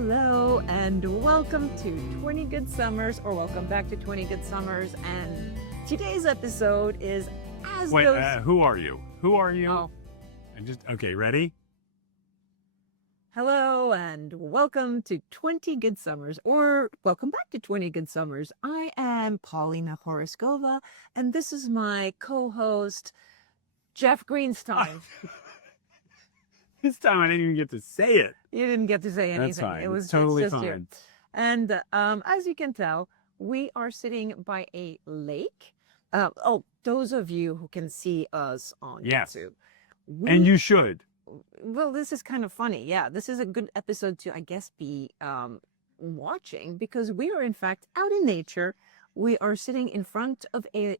Hello and welcome to 20 Good Summers, or welcome back to 20 Good Summers. And today's episode is as Wait, those... who are you? Who are you? Oh. Okay, ready? Hello and welcome to 20 Good Summers, or welcome back to 20 Good Summers. I am Paulina Horoskova, and this is my co-host, Jeff Greenstein. This time I didn't even get to say it. You didn't get to say anything. That's fine. It was it's totally just fine. you. And as you can tell, we are sitting by a lake. Those of you who can see us on YouTube. And you should. Well, this is kind of funny. Yeah, this is a good episode to, I guess, be watching, because we are, in fact, out in nature. We are sitting in front of a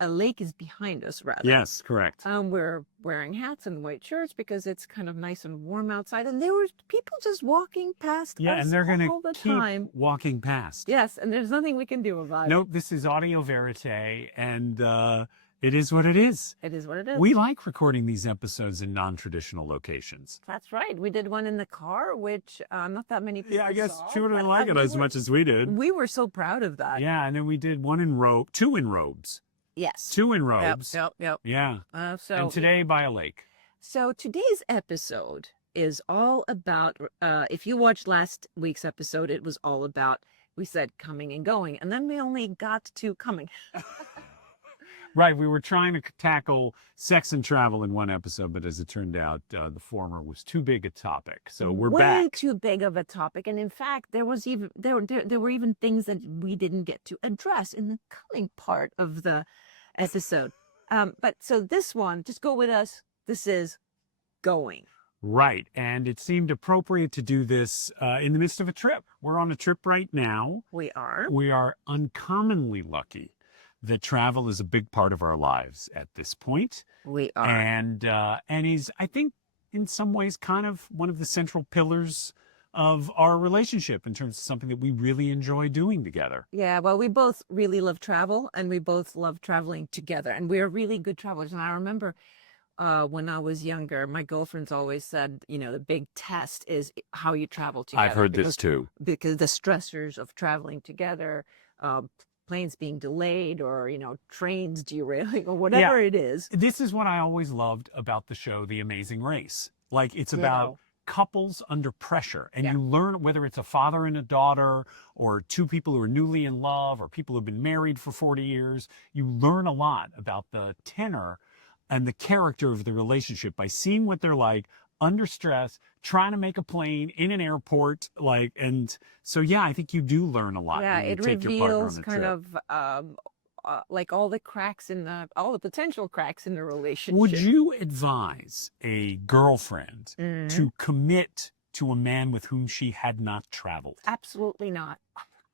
lake is behind us, rather. Yes, correct. We're wearing hats and white shirts because it's kind of nice and warm outside. And there were people just walking past us and they're going all the to keep time. walking past. Yes, and there's nothing we can do about it. Nope, this is audio verite, and it is what it is. It is what it is. We like recording these episodes in non-traditional locations. That's right. We did one in the car, which not that many people I guess saw, two didn't but like it as much as we did. We were so proud of that. Yeah, and then we did two in robes. Yes. Two in robes. Yep. Yeah. And today by a lake. So today's episode is all about, if you watched last week's episode, it was all about, we said coming and going, and then we only got to coming. Right, we were trying to tackle sex and travel in one episode, but as it turned out, the former was too big a topic. So we're back. Way too big of a topic, and in fact, there were even things that we didn't get to address in the coming part of the episode. But so this one, just go with us. This is Going. Right, and it seemed appropriate to do this in the midst of a trip. We're on a trip right now. We are. We are uncommonly lucky that travel is a big part of our lives at this point. We are. And is, I think, in some ways kind of one of the central pillars of our relationship in terms of something that we really enjoy doing together. Yeah, well, we both really love travel, and we both love traveling together, and we're really good travelers. And I remember when I was younger, my girlfriends always said, the big test is how you travel together. I've heard this too. Because the stressors of traveling together, planes being delayed, or trains derailing, or whatever it is. This is what I always loved about the show The Amazing Race. Like, it's about couples under pressure, and you learn, whether it's a father and a daughter, or two people who are newly in love, or people who've been married for 40 years, you learn a lot about the tenor and the character of the relationship by seeing what they're like under stress, trying to make a plane in an airport, and so I think you do learn a lot. Yeah, when you it take your partner on reveals a kind trip. of like all the potential cracks in the relationship. Would you advise a girlfriend to commit to a man with whom she had not traveled? Absolutely not.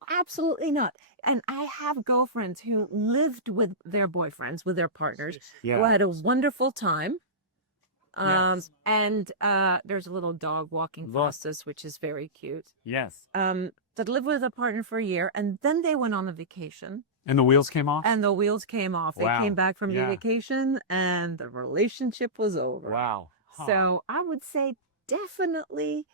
Absolutely not. And I have girlfriends who lived with their boyfriends, with their partners, who had a wonderful time. And there's a little dog walking past us, which is very cute. Yes. That lived with a partner for a year, and then they went on a vacation. And the wheels came off? And the wheels came off. They came back from the vacation, and the relationship was over. Wow. Huh. So I would say definitely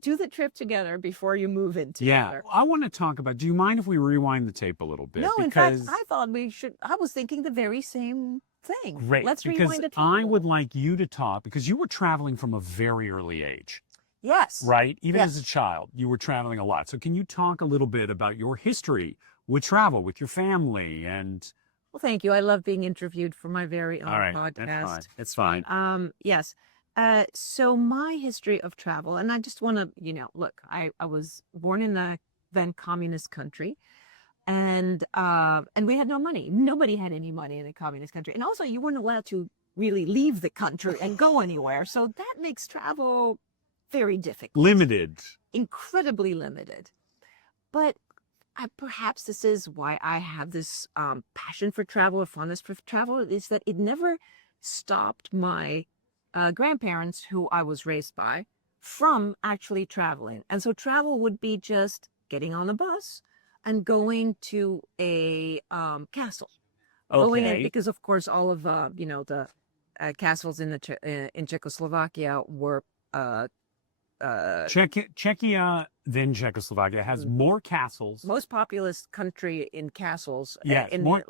do the trip together before you move in together. Yeah. I want to talk about, do you mind if we rewind the tape a little bit? No, in fact, I thought we should. I was thinking the very same thing. Great. Let's because rewind the tape. I would like you to talk, because you were traveling from a very early age. Yes. Right? Even as a child, you were traveling a lot. So can you talk a little bit about your history with travel, with your family? And well, thank you. I love being interviewed for my very own podcast. That's fine. Yes. So my history of travel, and I just want to, look, I was born in the then communist country, and we had no money. Nobody had any money in the communist country. And also you weren't allowed to really leave the country and go anywhere. So that makes travel very difficult. Limited. Incredibly limited. But perhaps this is why I have this passion for travel, or fondness for travel, is that it never stopped my grandparents, who I was raised by, from actually traveling. And so travel would be just getting on a bus and going to a castle. Okay. Going in, because of course all of the castles in Czechoslovakia were Czechia, then Czechoslovakia, has more castles. most populous country in castles. Yes,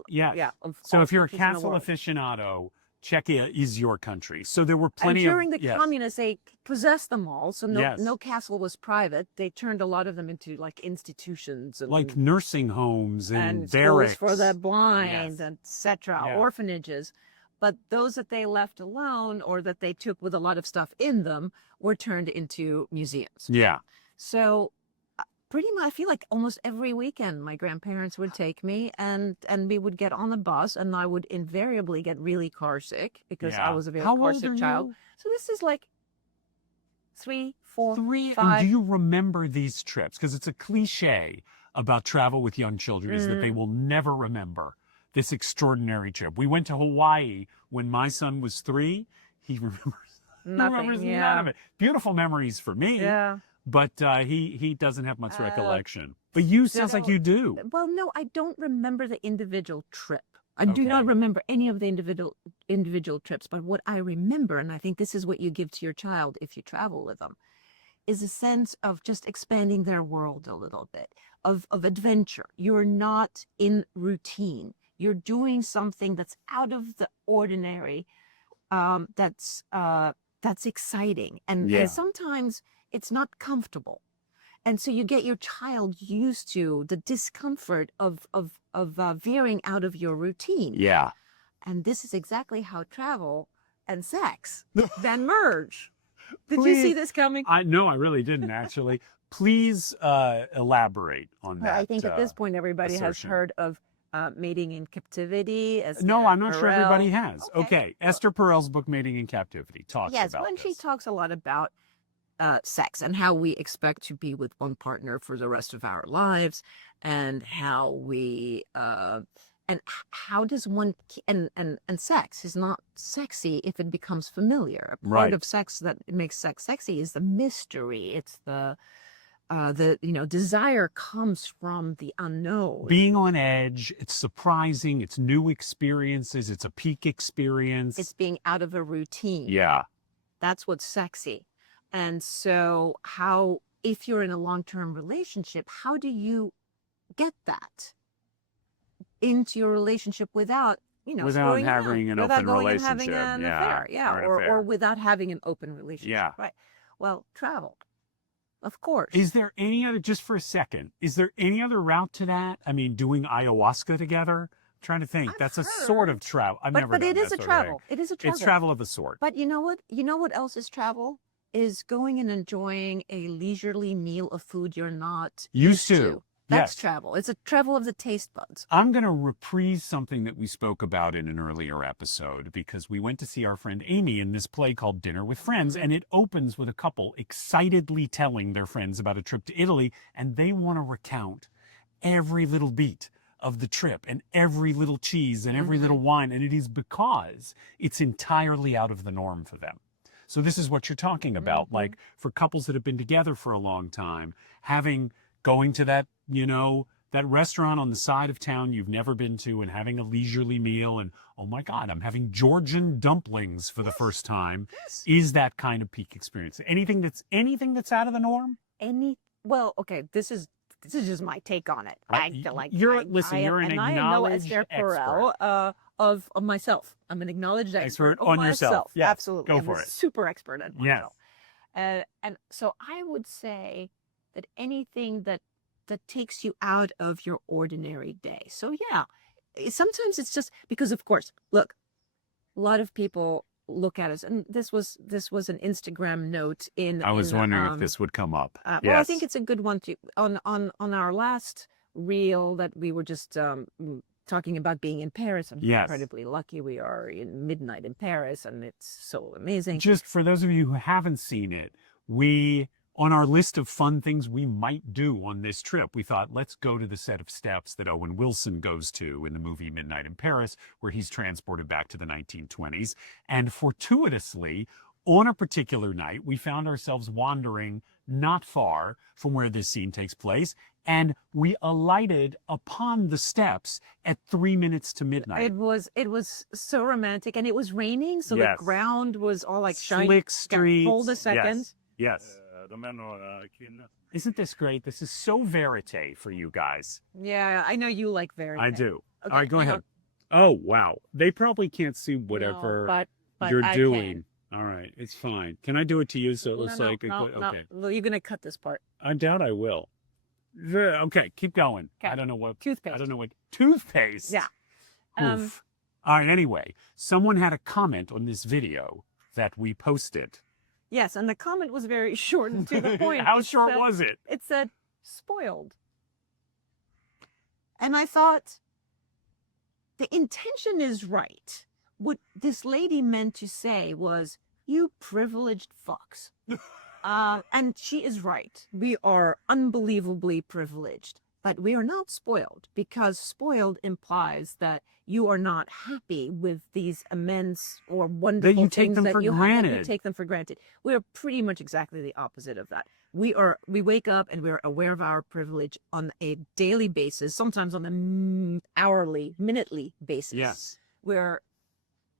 Yeah. So if you're a castle aficionado, Czechia is your country. So there were plenty and during of... the communists, they possessed them all. So no, Yes. no castle was private. They turned a lot of them into like institutions. And, like nursing homes and barracks. schools For the blind, Yes. etc. Yeah. Orphanages. But those that they left alone or that they took with a lot of stuff in them were turned into museums. Yeah. So pretty much, I feel like almost every weekend my grandparents would take me and we would get on the bus and I would invariably get really car sick because I was a very car sick child. You? So this is like 3, 4, 5. And do you remember these trips? Because it's a cliche about travel with young children is that they will never remember this extraordinary trip. We went to Hawaii when my son was 3. He remembers Nothing. None of it. Beautiful memories for me. Yeah. But he doesn't have much recollection. But you sounds like you do. Well, no, I don't remember the individual trip. I do not remember any of the individual trips. But what I remember, and I think this is what you give to your child if you travel with them, is a sense of just expanding their world a little bit, of adventure. You're not in routine. You're doing something that's out of the ordinary, that's exciting. And sometimes it's not comfortable. And so you get your child used to the discomfort of veering out of your routine. Yeah. And this is exactly how travel and sex then merge. Did you see this coming? No, I really didn't, actually. Please elaborate on that. I think at this point everybody has heard of Mating in Captivity. No, I'm not sure everybody has. Okay. Esther Perel's book, Mating in Captivity, talks about when this. she talks a lot about sex and how we expect to be with one partner for the rest of our lives, and how we and how does one and sex is not sexy if it becomes familiar. A part of sex that makes sex sexy is the mystery. It's the desire comes from the unknown. Being on edge, it's surprising, it's new experiences, it's a peak experience. It's being out of a routine. Yeah. That's what's sexy. And so if you're in a long-term relationship, how do you get that into your relationship without having an open relationship? Having an affair. Or without having an open relationship. Yeah. Right. Well, travel. Of course. Is there any other, just for a second, is there any other route to that? I mean, doing ayahuasca together? I'm trying to think. That's a sort of travel. I've never done But it is that a sort of travel. thing. It is a travel. It's travel of a sort. But you know what? You know what else is travel? Is going and enjoying a leisurely meal of food you're not used to. That's travel. It's a travel of the taste buds. I'm going to reprise something that we spoke about in an earlier episode, because we went to see our friend Amy in this play called Dinner with Friends, and it opens with a couple excitedly telling their friends about a trip to Italy, and they want to recount every little beat of the trip and every little cheese and every little wine, and it is because it's entirely out of the norm for them. So this is what you're talking about, like for couples that have been together for a long time, going to that, that restaurant on the side of town you've never been to and having a leisurely meal and, oh my God, I'm having Georgian dumplings for the first time, is that kind of peak experience. Anything that's out of the norm? Well, okay, this is just my take on it. You're an acknowledged expert. Of myself. I'm an acknowledged expert on yourself. Yes. Absolutely. Go for it. Super expert at myself. Yes. And so I would say that anything that takes you out of your ordinary day. So yeah, sometimes it's just because, of course, look, a lot of people look at us, and this was an Instagram note I was wondering if this would come up. Well, I think it's a good one to on our last reel that we were just talking about being in Paris. I'm incredibly lucky. We are in midnight in Paris, and it's so amazing. Just for those of you who haven't seen it, on our list of fun things we might do on this trip, we thought, let's go to the set of steps that Owen Wilson goes to in the movie Midnight in Paris, where he's transported back to the 1920s. And fortuitously, on a particular night, we found ourselves wandering not far from where this scene takes place, and we alighted upon the steps at 3 minutes to midnight. It was so romantic, and it was raining, so the ground was all like shiny. Slick streets. Hold a second. Yes. Isn't this great? This is so verite for you guys. Yeah, I know you like verite. I do. Okay, All right, go ahead. Oh, wow. They probably can't see whatever but you're I doing. Can. All right, it's fine. Can I do it to you so it looks like okay? No. You're gonna cut this part. I doubt I will. Okay, keep going. Okay. I don't know what Toothpaste. I don't know what toothpaste. Yeah. Oof. All right. Anyway, someone had a comment on this video that we posted. Yes, and the comment was very short and to the point. How short was it? It said spoiled, and I thought the intention is right. What this lady meant to say was, "You privileged fucks." And she is right. We are unbelievably privileged, but we are not spoiled, because spoiled implies that you are not happy with these immense or wonderful that you take things them that for you granted. have. You take them for granted. We are pretty much exactly the opposite of that. We wake up and we're aware of our privilege on a daily basis, sometimes on an hourly, minutely basis. Yes. We're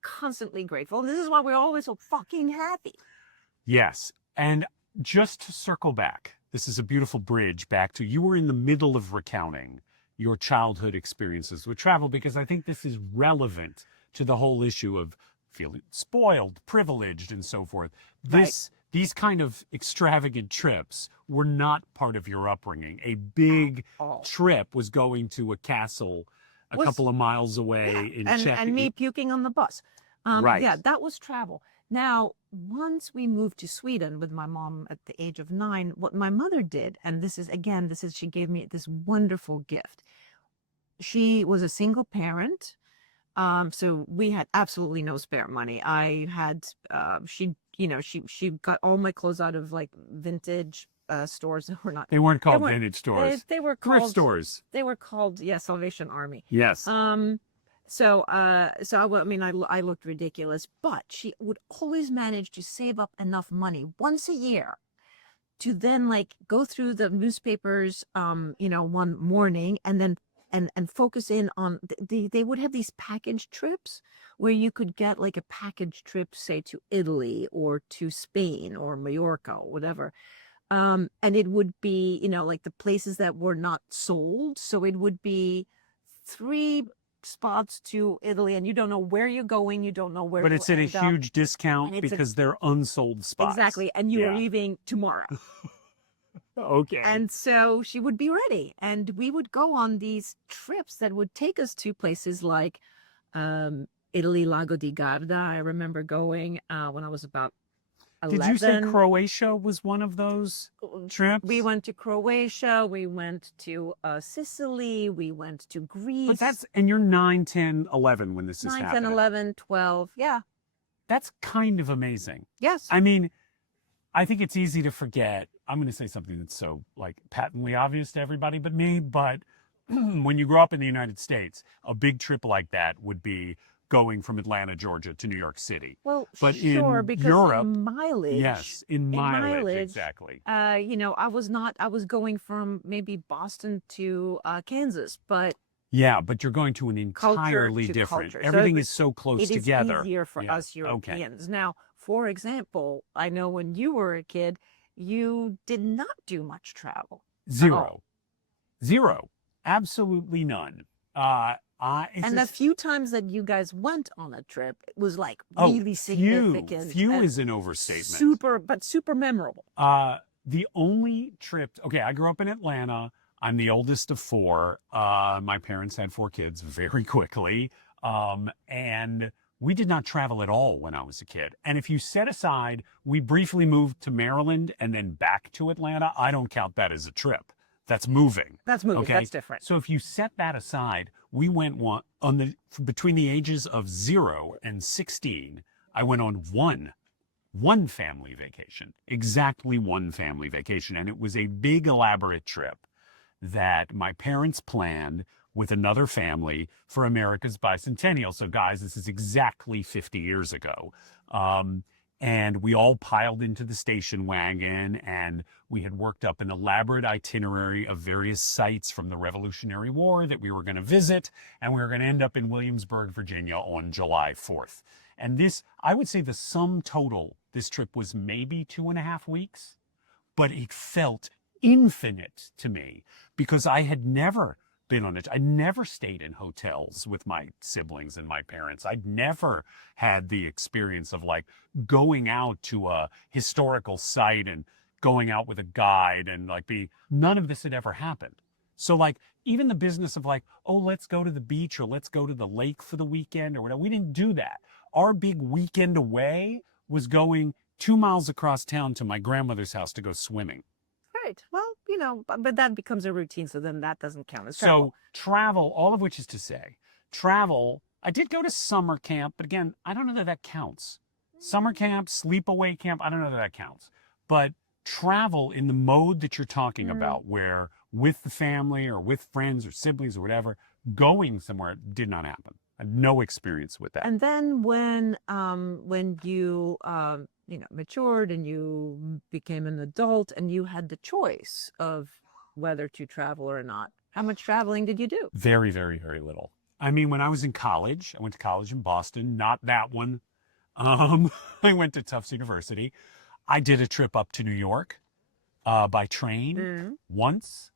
constantly grateful. This is why we're always so fucking happy. Yes. And just to circle back, this is a beautiful bridge back to, you were in the middle of recounting your childhood experiences with travel, because I think this is relevant to the whole issue of feeling spoiled, privileged, and so forth. These kind of extravagant trips were not part of your upbringing. A big trip was going to a castle a couple of miles away in Czech. And me puking on the bus. Right. Yeah, that was travel. Now, once we moved to Sweden with my mom at the age of 9, what my mother did, and she gave me this wonderful gift. She was a single parent. So we had absolutely no spare money. I had, she got all my clothes out of like vintage stores that were not. They weren't called vintage stores. They were called thrift stores. They were called, Salvation Army. Yes. I looked ridiculous, but she would always manage to save up enough money once a year to then like go through the newspapers, one morning and then and focus in on they would have these package trips where you could get like a package trip, say to Italy or to Spain or Mallorca or whatever. And it would be, like the places that were not sold. So it would be 3 spots to Italy, and you don't know where you're going, you don't know where. But it's at a huge discount because they're unsold spots. Exactly, and you are leaving tomorrow. Okay. And so she would be ready, and we would go on these trips that would take us to places like Italy, Lago di Garda. I remember going when I was about 11. Did you say Croatia was one of those trips? We went to Croatia. We went to Sicily. We went to Greece. But and you're 9, 10, 11 when this is happening. 9, 10, 11, 12. Yeah. That's kind of amazing. Yes. I mean, I think it's easy to forget. I'm going to say something that's so like patently obvious to everybody but me. But when you grow up in the United States, a big trip like that would be going from Atlanta, Georgia to New York City. Well, but sure, in because Europe, in mileage. Yes, in mileage, exactly. I was going from maybe Boston to Kansas, but. Yeah, but you're going to an entirely different. Culture. Everything is so close together. It is easier for us Europeans. Okay. Now, for example, I know when you were a kid, you did not do much travel. Zero. Absolutely none. And the few times that you guys went on a trip, it was like really significant. Few is an overstatement. Super memorable. The only trip, I grew up in Atlanta. I'm the oldest of 4. My parents had 4 kids very quickly. And we did not travel at all when I was a kid. And if you set aside, we briefly moved to Maryland and then back to Atlanta, I don't count that as a trip. That's moving. That's moving. Okay? That's different. So if you set that aside, we went between the ages of 0 and 16, I went on one family vacation, exactly one family vacation. And it was a big elaborate trip that my parents planned with another family for America's bicentennial. So guys, this is exactly 50 years ago. And we all piled into the station wagon, and we had worked up an elaborate itinerary of various sites from the Revolutionary War that we were going to visit, and we were going to end up in Williamsburg, Virginia on July 4th. And this, I would say the sum total, this trip was maybe 2.5 weeks, but it felt infinite to me because I had never been on it. I never stayed in hotels with my siblings and my parents. I'd never had the experience of like going out to a historical site and going out with a guide and like none of this had ever happened. So like even the business of like, oh, let's go to the beach or let's go to the lake for the weekend or whatever. We didn't do that. Our big weekend away was going 2 miles across town to my grandmother's house to go swimming. Right. Well, but that becomes a routine, so then that doesn't count as So travel, all of which is to say, travel, I did go to summer camp, but again, I don't know that that counts. Summer camp, sleepaway camp, I don't know that that counts. But travel in the mode that you're talking about, where with the family or with friends or siblings or whatever, going somewhere did not happen. I had no experience with that. And then when you matured and you became an adult and you had the choice of whether to travel or not, how much traveling did you do? Very, very, very little. I mean, when I was in college, I went to college in Boston, not that one. I went to Tufts University. I did a trip up to New York by train once,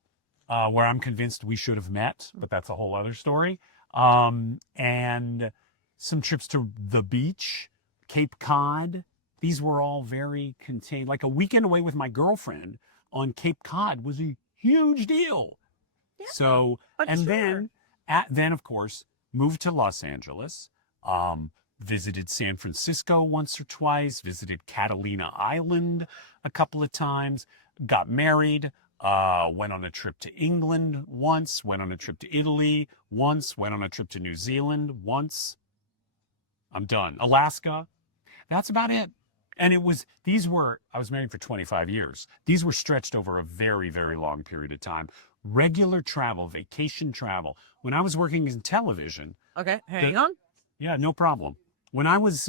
where I'm convinced we should have met, but that's a whole other story. And some trips to the beach, Cape Cod. These were all very contained. Like a weekend away with my girlfriend on Cape Cod was a huge deal. Yeah, so, and sure. then of course, moved to Los Angeles, visited San Francisco once or twice, visited Catalina Island a couple of times, got married, went on a trip to England once, went on a trip to Italy once, went on a trip to New Zealand once. I'm done. Alaska. That's about it. And I was married for 25 years. These were stretched over a very, very long period of time. Regular travel, vacation travel. When I was working in television. Okay, hang on. Yeah, no problem. When I was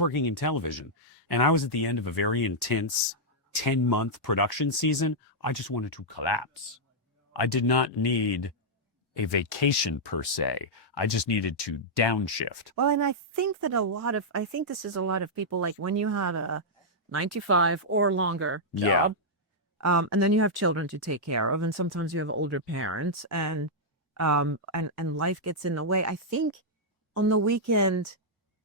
working in television and I was at the end of a very intense 10-month production season, I just wanted to collapse. I did not need a vacation per se. I just needed to downshift. Well, and I think this is a lot of people, like when you had a 9 to 5 or longer job, and then you have children to take care of, and sometimes you have older parents, and life gets in the way. I think on the weekend,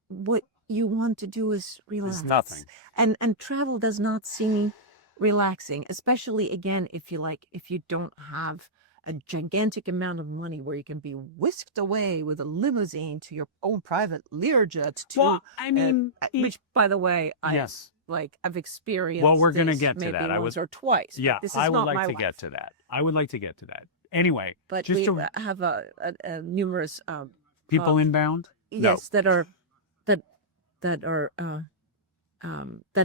what you want to do is relax. It's nothing. And travel does not seem relaxing, especially again if you don't have a gigantic amount of money where you can be whisked away with a limousine to your own private Learjet. Which, by the way, I've experienced. Well, we're going to get to that. Once or twice. Yeah, I would like to get to that. I would like to get to that. Anyway, but we have numerous people inbound. Yes, that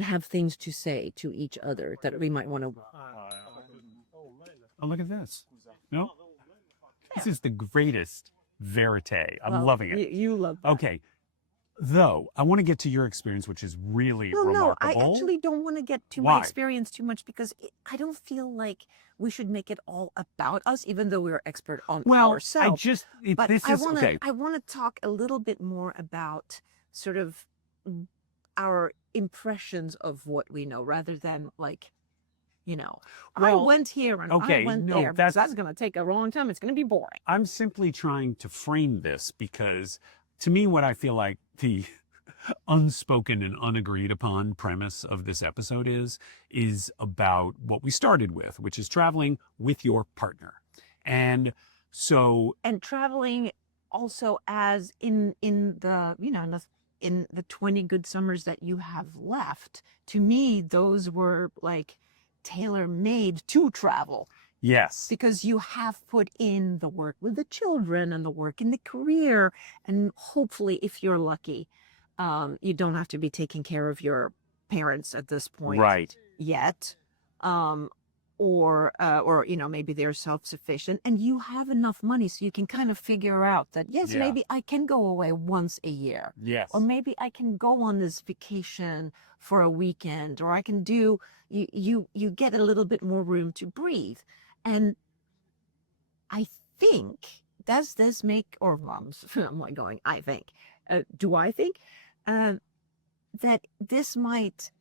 have things to say to each other that we might want to. Oh, look at this. No? This is the greatest verite. I'm loving it. You love that. Okay. Though, I want to get to your experience, which is really remarkable. No, I actually don't want to get to my experience too much because I don't feel like we should make it all about us, even though we're expert on ourselves. I want to talk a little bit more about sort of our impressions of what we know rather than like, I went here and I went there. That's going to take a long time. It's going to be boring. I'm simply trying to frame this because to me, what I feel like the unspoken and unagreed upon premise of this episode is about what we started with, which is traveling with your partner. And traveling also as in the 20 good summers that you have left. To me, those were like tailor-made to travel. Yes. Because you have put in the work with the children and the work in the career. And hopefully, if you're lucky, you don't have to be taking care of your parents at this point yet. Or maybe they're self-sufficient and you have enough money so you can kind of figure out that, maybe I can go away once a year. Yes. Or maybe I can go on this vacation for a weekend, or I can do, you get a little bit more room to breathe. And I think, does this make, or I'm like going, I think, do I think that this might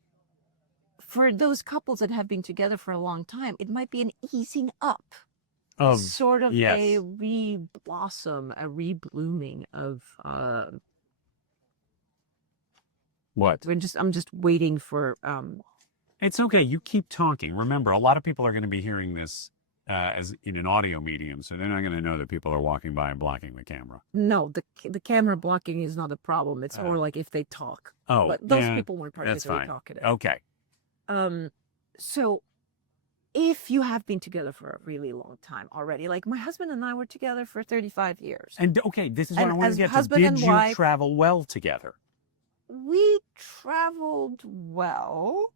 for those couples that have been together for a long time, it might be an easing up, Of sort of yes. a re-blossom, a reblooming of What? I'm just waiting for It's okay. You keep talking. Remember, a lot of people are going to be hearing this as in an audio medium, so they're not going to know that people are walking by and blocking the camera. no, the camera blocking is not a problem. It's more like if they talk. Oh, But those yeah, people weren't that's particularly fine. talkative. Okay. So if you have been together for a really long time already, like my husband and I were together for 35 years. And okay, this is what And I want as to get to. husband Did and you wife- travel well together? We traveled well,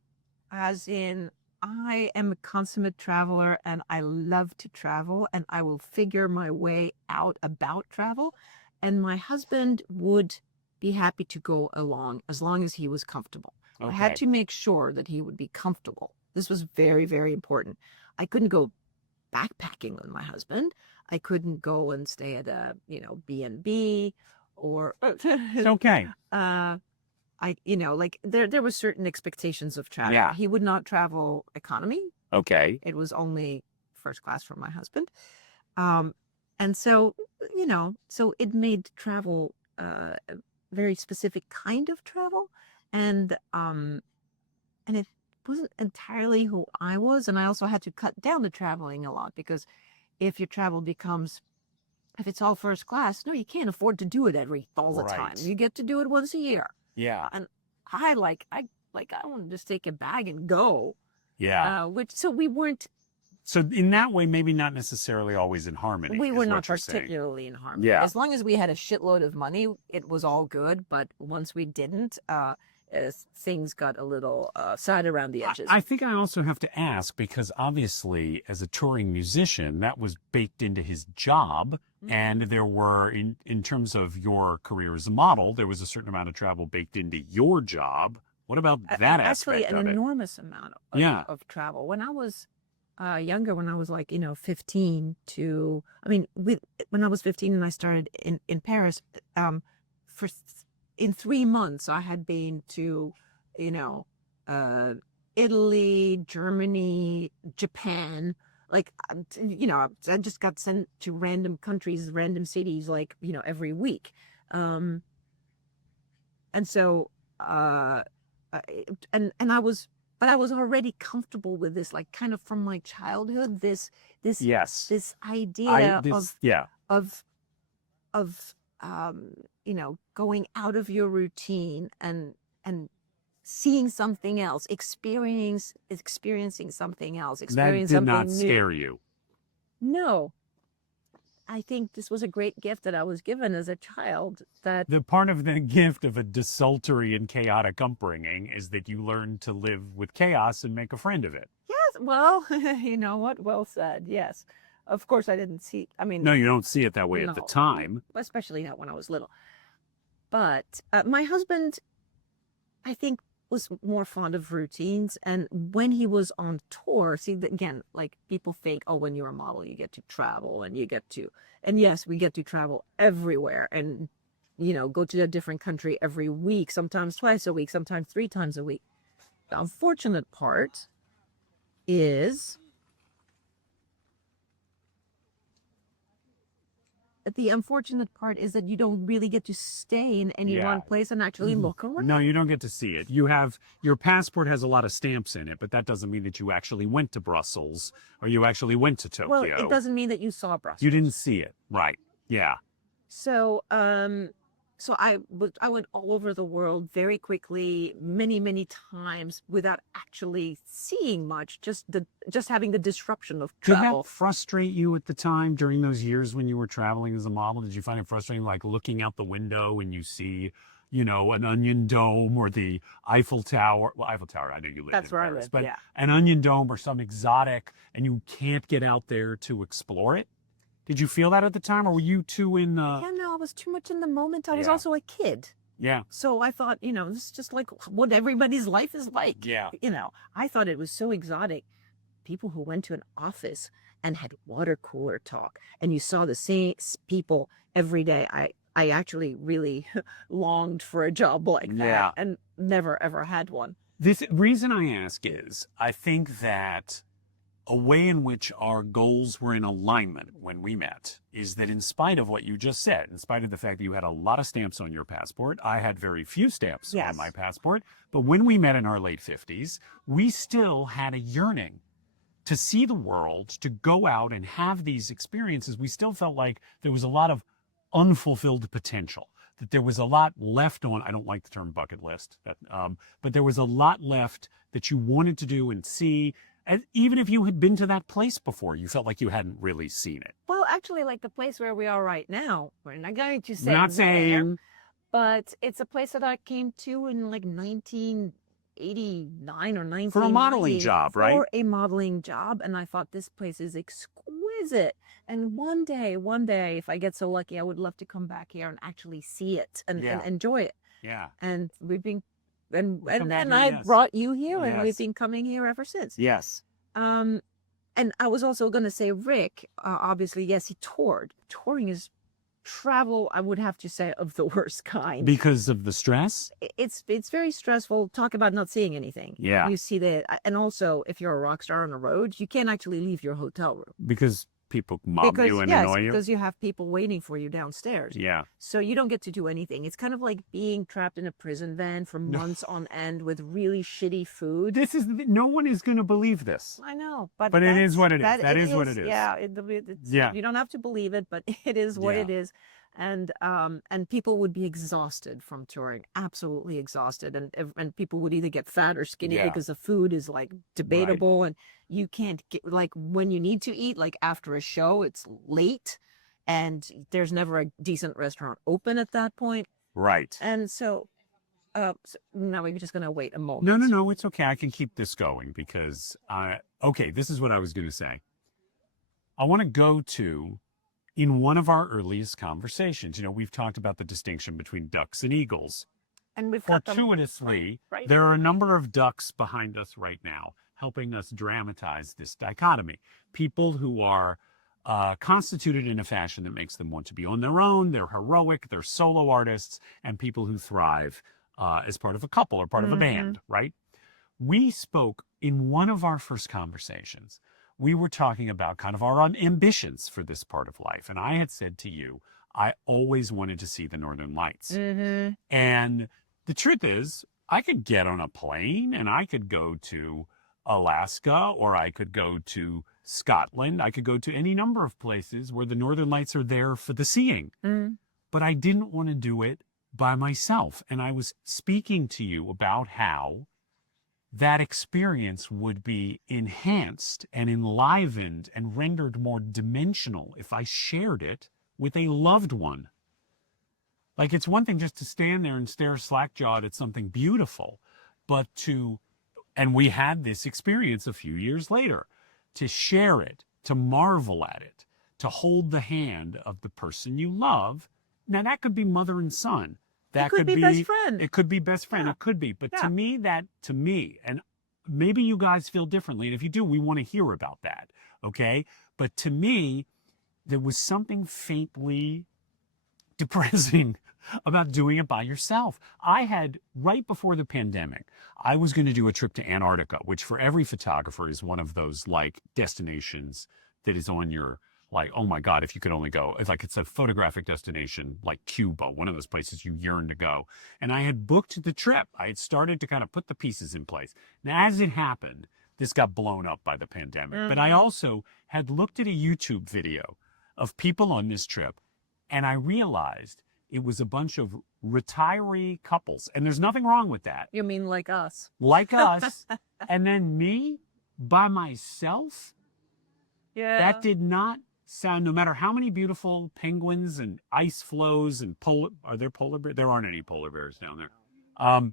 as in I am a consummate traveler and I love to travel and I will figure my way out about travel. And my husband would be happy to go along as long as he was comfortable. I had Okay. to make sure that he would be comfortable. This was very, very important. I couldn't go backpacking with my husband. I couldn't go and stay at a, B&B or It's okay. like there were certain expectations of travel. Yeah. He would not travel economy. Okay. It was only first class for my husband. And so, so it made travel a very specific kind of travel. And it wasn't entirely who I was. And I also had to cut down the traveling a lot because if your travel becomes, if it's all first class, no, you can't afford to do it all the time. Right. You get to do it once a year. Yeah. And I want to just take a bag and go. Yeah. So we weren't. So in that way, maybe not necessily always in harmony. We is were what not you're saying. particularly in harmony. Yeah. As long as we had a shitload of money, it was all good. But once we didn't, things got a little sad around the edges. I think I also have to ask because obviously, as a touring musician, that was baked into his job. Mm-hmm. And there were, in terms of your career as a model, there was a certain amount of travel baked into your job. What about that Actually, aspect an of it? enormous amount of travel. When I was younger, when I was 15 to, when I was 15 and I started in Paris, in 3 months I had been to, Italy, Germany, Japan. I just got sent to random countries, random cities, every week. And so, and I was already comfortable with this, kind of from my childhood, this Yes. this idea of going out of your routine and seeing something else, experiencing something else, That experiencing did something not new. scare you. No. I think this was a great gift that I was given as a child. That The part of the gift of a desultory and chaotic upbringing is that you learn to live with chaos and make a friend of it. yes, well, you know what? Well said. Yes, of course I didn't see. No, you don't see it that way at the No. time. Especially not when I was little. But my husband, I think, was more fond of routines. And when he was on tour, see, again, people think, oh, when you're a model, you get to travel and yes, we get to travel everywhere and, go to a different country every week, sometimes twice a week, sometimes 3 times a week. The unfortunate part is that you don't really get to stay in any one place and actually look around. No, you don't get to see it. Your passport has a lot of stamps in it, but that doesn't mean that you actually went to Brussels or you actually went to Tokyo. Well, it doesn't mean that you saw Brussels. You didn't see it. Right. Yeah. So, so I went all over the world very quickly, many, many times without actually seeing much, just having the disruption of Did travel. that frustrate you at the time during those years when you were traveling as a model? Did you find it frustrating, looking out the window and you see, an Onion Dome or the Eiffel Tower? Well, Eiffel Tower, I know you lived That's in where Paris, I lived, but yeah. an Onion Dome or some exotic, and you can't get out there to explore it? Did you feel that at the time, or were you too in the... Yeah, no, I was too much in the moment. I was Yeah. also a kid. Yeah. So I thought, this is just like what everybody's life is like. Yeah. I thought it was so exotic. People who went to an office and had water cooler talk, and you saw the same people every day. I actually really longed for a job like that, Yeah. and never ever had one. This reason I ask is I think that a way in which our goals were in alignment when we met is that in spite of what you just said, in spite of the fact that you had a lot of stamps on your passport, I had very few stamps on my passport. But when we met in our late 50s, we still had a yearning to see the world, to go out and have these experiences. We still felt like there was a lot of unfulfilled potential, that there was a lot left on, I don't like the term bucket list, but there was a lot left that you wanted to do and see. And even if you had been to that place before, you felt like you hadn't really seen it. Well, actually, like the place where we are right now, we're not going to say We're not where, saying, but it's a place that I came to in like 1989 or 1990 for a modeling job, right? For a modeling job, and I thought this place is exquisite. And one day, if I get so lucky, I would love to come back here and actually see it and enjoy it. Yeah. And we've been, and here, I yes. brought you here, and Yes. we've been coming here ever since. Yes. And I was also going to say, Rick, obviously, yes, he toured. Touring is travel, I would have to say, of the worst kind. Because of the stress? It's very stressful. Talk about not seeing anything. Yeah. You see and also, if you're a rock star on the road, you can't actually leave your hotel room. Because people mob you and annoy you? Because you have people waiting for you downstairs. Yeah. So you don't get to do anything. It's kind of like being trapped in a prison van for months on end with really shitty food. No one is going to believe this. I know, but it is what it is. That is what it is. Yeah, Yeah. You don't have to believe it, but it is what it is. And people would be exhausted from touring, absolutely exhausted, and people would either get fat or skinny because the food is like debatable, and you can't get, like, when you need to eat, like after a show, it's late, and there's never a decent restaurant open at that point. Right. And so now we're just gonna wait a moment. No, it's okay. I can keep this going because okay, this is what I was going to say. I want to go to, in one of our earliest conversations, you know, we've talked about the distinction between ducks and eagles. And we've got Fortuitously, right. There are a number of ducks behind us right now, helping us dramatize this dichotomy. People who are constituted in a fashion that makes them want to be on their own, they're heroic, they're solo artists, and people who thrive as part of a couple or part of a band, right? We spoke in one of our first conversations. We were talking about kind of our ambitions for this part of life. And I had said to you, I always wanted to see the Northern Lights. And the truth is, I could get on a plane and I could go to Alaska, or I could go to Scotland. I could go to any number of places where the Northern Lights are there for the seeing. But I didn't want to do it by myself. And I was speaking to you about how that experience would be enhanced and enlivened and rendered more dimensional if I shared it with a loved one. Like, it's one thing just to stand there and stare slack-jawed at something beautiful, but and we had this experience a few years later, to share it, to marvel at it, to hold the hand of the person you love. Now, that could be mother and son. That could be best friend. It could be best friend. Yeah. It could be. But to me, and maybe you guys feel differently. And if you do, we want to hear about that. Okay. But to me, there was something faintly depressing about doing it by yourself. I had, right before the pandemic, I was going to do a trip to Antarctica, which for every photographer is one of those like destinations that is on your, like, oh my God, if you could only go. It's like, it's a photographic destination like Cuba, one of those places you yearn to go. And I had booked the trip. I had started to kind of put the pieces in place. Now, as it happened, this got blown up by the pandemic. But I also had looked at a YouTube video of people on this trip, and I realized it was a bunch of retiree couples. And there's nothing wrong with that. You mean like us? Like us. And then me by myself. Yeah. That did not sound, no matter how many beautiful penguins and ice floes and are there polar bears? There aren't any polar bears down there.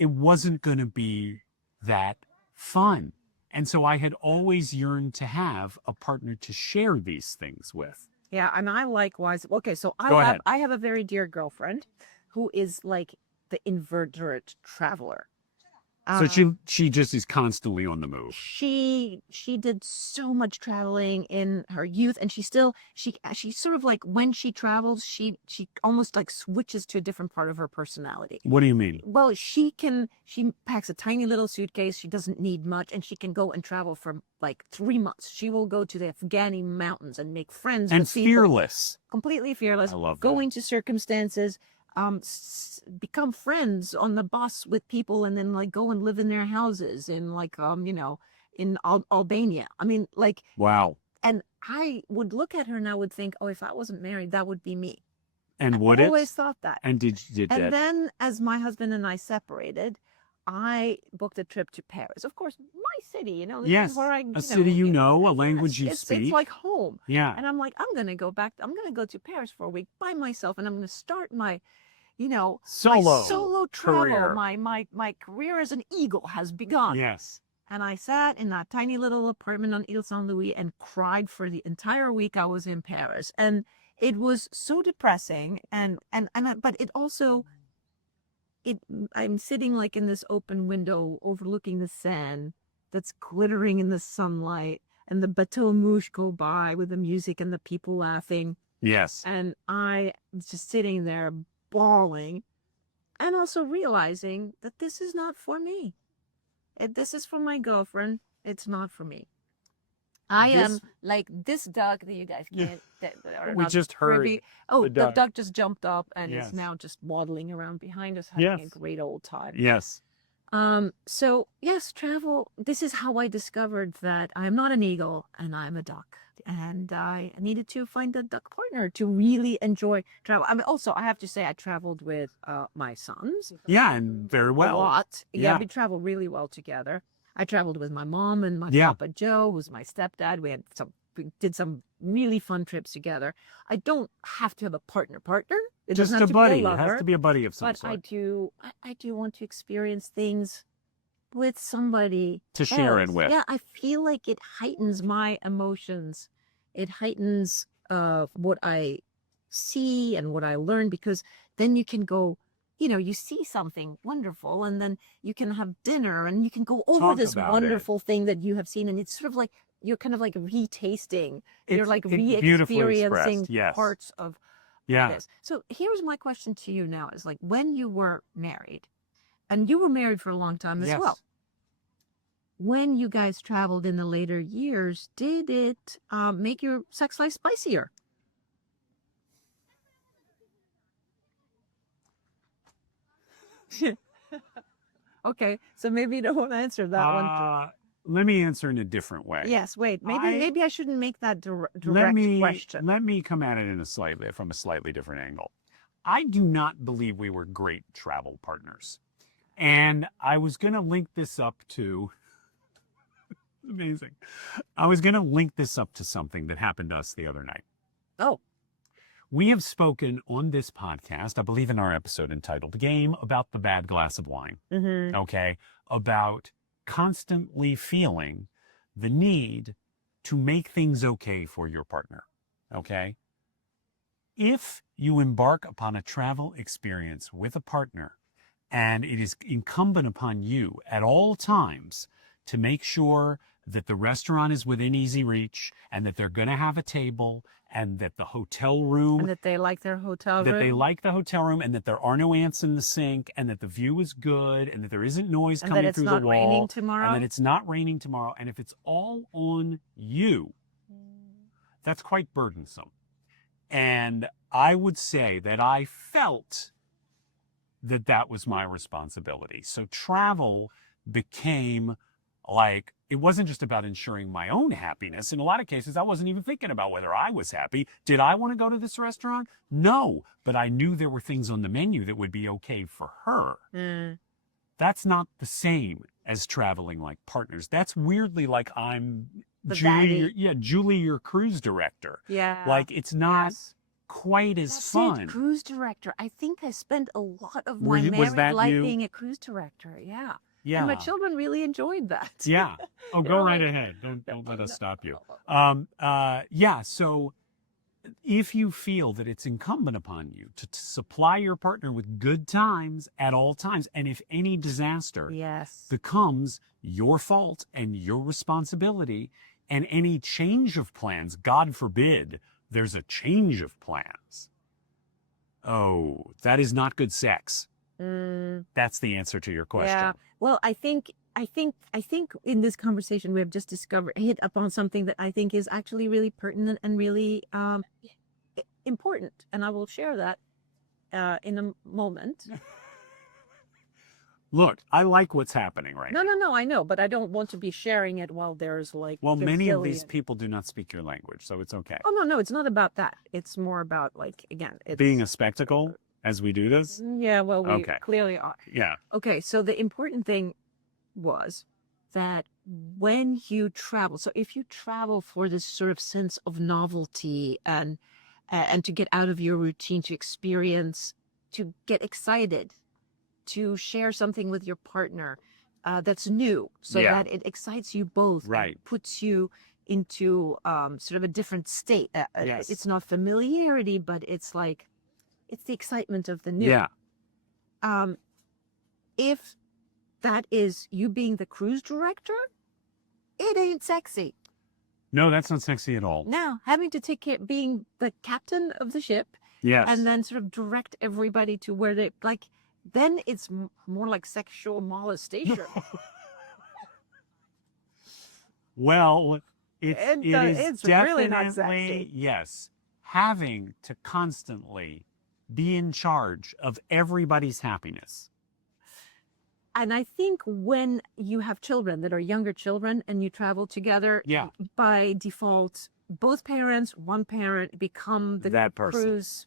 It wasn't going to be that fun. And so I had always yearned to have a partner to share these things with. Yeah, and I likewise. Okay, so Go ahead. I have a very dear girlfriend who is like the inveterate traveler. So she just is constantly on the move. She did so much traveling in her youth, and she sort of like, when she travels, she almost like switches to a different part of her personality. What do you mean? Well, she packs a tiny little suitcase. She doesn't need much, and she can go and travel for like 3 months. She will go to the Afghani mountains and make friends And with people. fearless. Completely fearless. I love that. Go into circumstances, become friends on the bus with people, and then like go and live in their houses in like in Albania. I mean, like, wow. And I would look at her and I would think, oh, if I wasn't married, that would be me. And I always thought that. And did and that? Then as my husband and I separated, I booked a trip to Paris. Of course, my city, this yes, is where a city a language you it's, speak. It's like home. Yeah. And I'm like, I'm going to go back. I'm going to go to Paris for a week by myself, and I'm going to start my solo travel. Career. My career as an eagle has begun. Yes. And I sat in that tiny little apartment on Ile Saint-Louis and cried for the entire week I was in Paris. And it was so depressing. But it also, I'm sitting like in this open window overlooking the Seine that's glittering in the sunlight, and the bateau mouche go by with the music and the people laughing. Yes. And I was just sitting there bawling, and also realizing that this is not for me. This is for my girlfriend. It's not for me. I am like this duck that you guys can't. We just heard. The duck just jumped up and is now just waddling around behind us, having a great old time. Yes. So yes, travel. This is how I discovered that I'm not an eagle and I'm a duck. And I needed to find a duck partner to really enjoy travel. I mean, also, I have to say, I traveled with my sons. Yeah, and very well. A lot. Yeah, we traveled really well together. I traveled with my mom and my Papa Joe, who's my stepdad. We did some really fun trips together. I don't have to have a partner. It just doesn't have a buddy. To be a lover, it has to be a buddy of some sort. But I do want to experience things with somebody to share else. it with. Yeah, I feel like it heightens my emotions. It heightens what I see and what I learn, because then you can go, you see something wonderful, and then you can have dinner and you can go over this wonderful thing that you have seen. And it's sort of like, you're kind of like retasting. You're like re-experiencing parts of this. So here's my question to you now is like, when you were married, and you were married for a long time as well. When you guys traveled in the later years, did it make your sex life spicier? Okay, so maybe you don't want to answer that one. Let me answer in a different way. Yes, wait. Maybe I shouldn't make that direct question. Let me come at it from a slightly different angle. I do not believe we were great travel partners. And I was going to link this up to... Amazing. I was going to link this up to something that happened to us the other night. Oh. We have spoken on this podcast, I believe in our episode entitled Game, about the bad glass of wine. Mm-hmm. Okay? About constantly feeling the need to make things okay for your partner. Okay? If you embark upon a travel experience with a partner, and it is incumbent upon you at all times to make sure that the restaurant is within easy reach, and that they're going to have a table, and that the hotel room... And that they like their hotel room. That they like the hotel room, and that there are no ants in the sink, and that the view is good, and that there isn't noise coming through the wall. And that it's not raining tomorrow. And that it's not raining tomorrow. And if it's all on you, that's quite burdensome. And I would say that I felt that was my responsibility. So travel became like, it wasn't just about ensuring my own happiness. In a lot of cases, I wasn't even thinking about whether I was happy. Did I want to go to this restaurant? No, but I knew there were things on the menu that would be okay for her. Mm. That's not the same as traveling like partners. That's weirdly like I'm Julie, your cruise director. Yeah. Like it's not quite as fun. It, cruise director. I think I spent a lot of my married life being a cruise director. Yeah. Yeah. And my children really enjoyed that. Yeah. Oh, go right ahead. Don't let us stop you. Yeah. So if you feel that it's incumbent upon you to supply your partner with good times at all times, and if any disaster Yes. becomes your fault and your responsibility, and any change of plans, God forbid, there's a change of plans. Oh, that is not good sex. That's the answer to your question. Yeah. Well, I think in this conversation we have just hit upon something that I think is actually really pertinent and really important, and I will share that in a moment. Look, I like what's happening right now. No, I know, but I don't want to be sharing it while there's like. Well, many of these people do not speak your language, so it's okay. Oh no, it's not about that. It's more about like again, it's being a spectacle as we do this. Yeah, well, we clearly are. Yeah. Okay, so the important thing was that when you travel, so if you travel for this sort of sense of novelty and to get out of your routine, to experience, to get excited, to share something with your partner that's new, so that it excites you both, right? Puts you into sort of a different state. Yes. It's not familiarity, but it's like it's the excitement of the new. Yeah. If that is you being the cruise director, it ain't sexy. No, that's not sexy at all. Now, having to take care, being the captain of the ship, yes, and then sort of direct everybody to where they like, then it's more like sexual molestation. Well, it's really not sexy. Yes, having to constantly be in charge of everybody's happiness. And I think when you have children that are younger children and you travel together, by default, both parents, one parent become the cruise